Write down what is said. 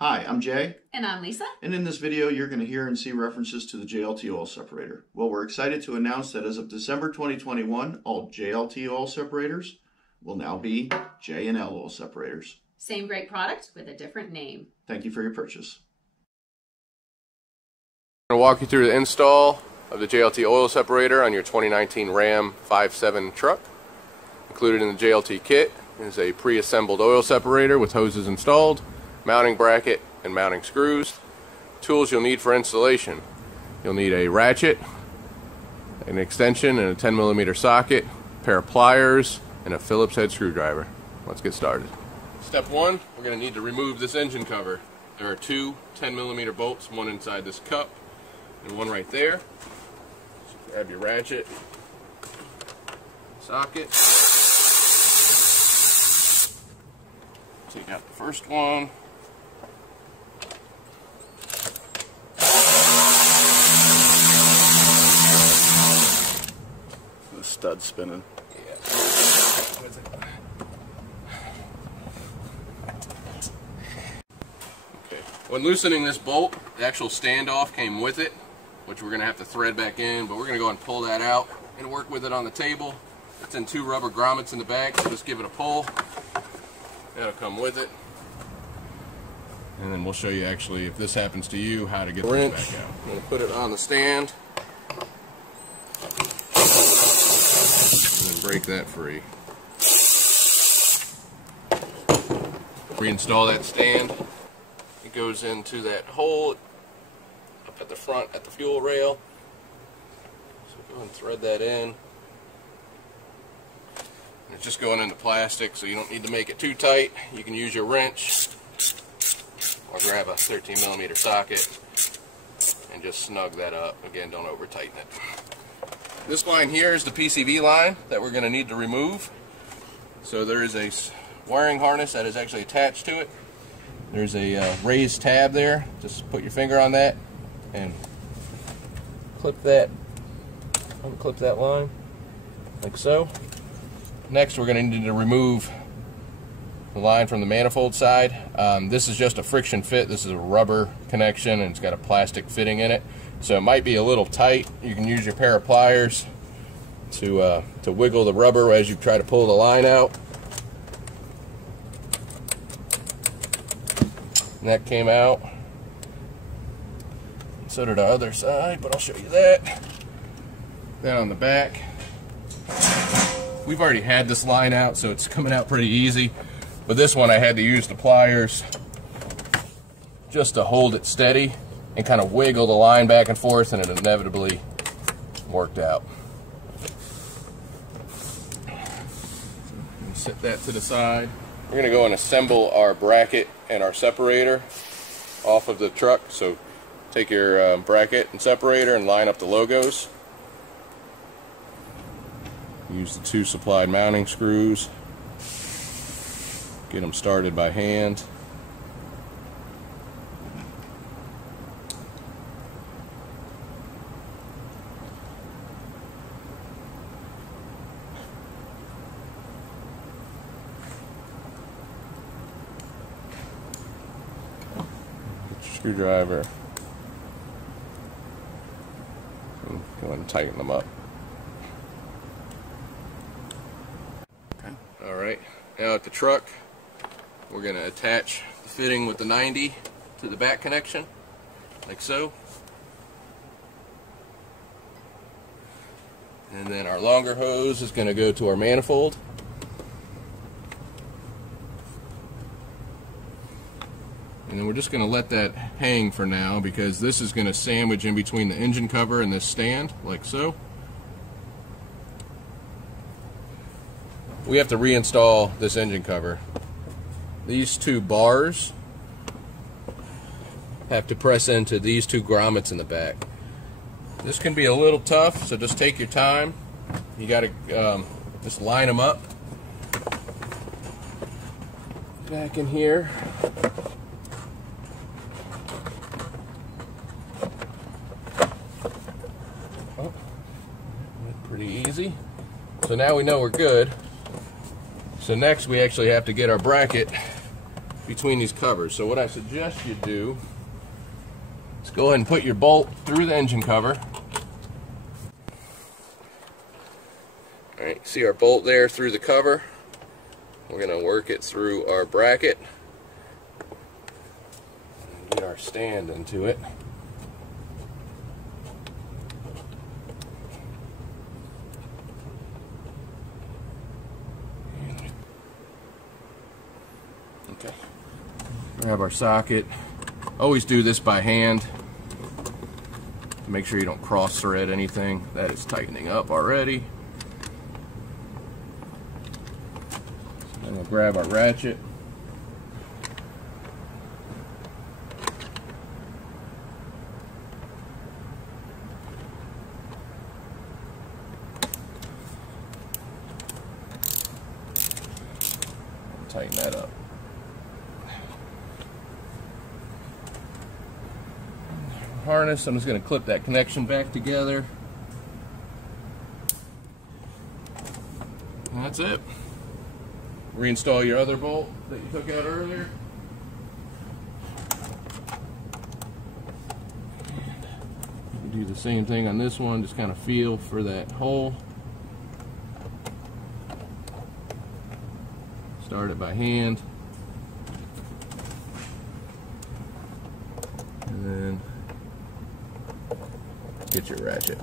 Hi, I'm Jay. And I'm Lisa. And in this video, you're going to hear and see references to the JLT oil separator. Well, we're excited to announce that as of December 2021, all JLT oil separators will now be J&L oil separators. Same great product with a different name. Thank you for your purchase. I'm going to walk you through the install of the JLT oil separator on your 2019 Ram 5.7 truck. Included in the JLT kit is a pre-assembled oil separator with hoses installed, mounting bracket, and mounting screws. Tools you'll need for installation: you'll need a ratchet, an extension, and a 10mm socket, a pair of pliers, and a Phillips head screwdriver. Let's get started. Step one, we're going to need to remove this engine cover. There are two 10mm bolts, one inside this cup and one right there. So grab your ratchet, socket, take out the first one. The stud's spinning. Yeah. Okay. When loosening this bolt, the actual standoff came with it, which we're going to have to thread back in, but we're going to go and pull that out and work with it on the table. It's in two rubber grommets in the back, so just give it a pull. That'll come with it. And then we'll show you actually, if this happens to you, how to get the wrench back out. I'm going to put it on the stand and then break that free. Reinstall that stand. It goes into that hole up at the front at the fuel rail. So go and thread that in. It's just going into plastic, so you don't need to make it too tight. You can use your wrench or grab a 13mm socket and just snug that up. Again, don't over tighten it. This line here is the Pcv line that we're going to need to remove. So there is a wiring harness that is actually attached to it. There's a raised tab there. Just put your finger on that and clip that. Unclip that line like so. Next, we're going to need to remove the line from the manifold side. This is just a friction fit. This is a rubber connection, and it's got a plastic fitting in it, so it might be a little tight. You can use your pair of pliers to wiggle the rubber as you try to pull the line out. And that came out. So did the other side, but I'll show you that. Then on the back, we've already had this line out, so it's coming out pretty easy. But this one I had to use the pliers just to hold it steady and kind of wiggle the line back and forth, and it inevitably worked out. Set that to the side. We're going to go and assemble our bracket and our separator off of the truck. So take your bracket and separator and line up the logos. Use the two supplied mounting screws. Get them started by hand. Get your screwdriver and go ahead and tighten them up. Alright, now at the truck, we're going to attach the fitting with the 90 to the back connection, like so. And then our longer hose is going to go to our manifold. And then we're just going to let that hang for now, because this is going to sandwich in between the engine cover and this stand, like so. We have to reinstall this engine cover. These two bars have to press into these two grommets in the back. This can be a little tough, so just take your time. You got to just line them up. Back in here. Oh, pretty easy. So now we know we're good. So next we actually have to get our bracket between these covers. So what I suggest you do is go ahead and put your bolt through the engine cover. Alright, see our bolt there through the cover? We're going to work it through our bracket and get our stand into it. Okay. Grab our socket. Always do this by hand to make sure you don't cross thread anything. That is tightening up already. Then we'll grab our ratchet. Tighten that up. Harness, I'm just going to clip that connection back together. And that's it. Reinstall your other bolt that you took out earlier. You do the same thing on this one, just kind of feel for that hole. Start it by hand. And then get your ratchet.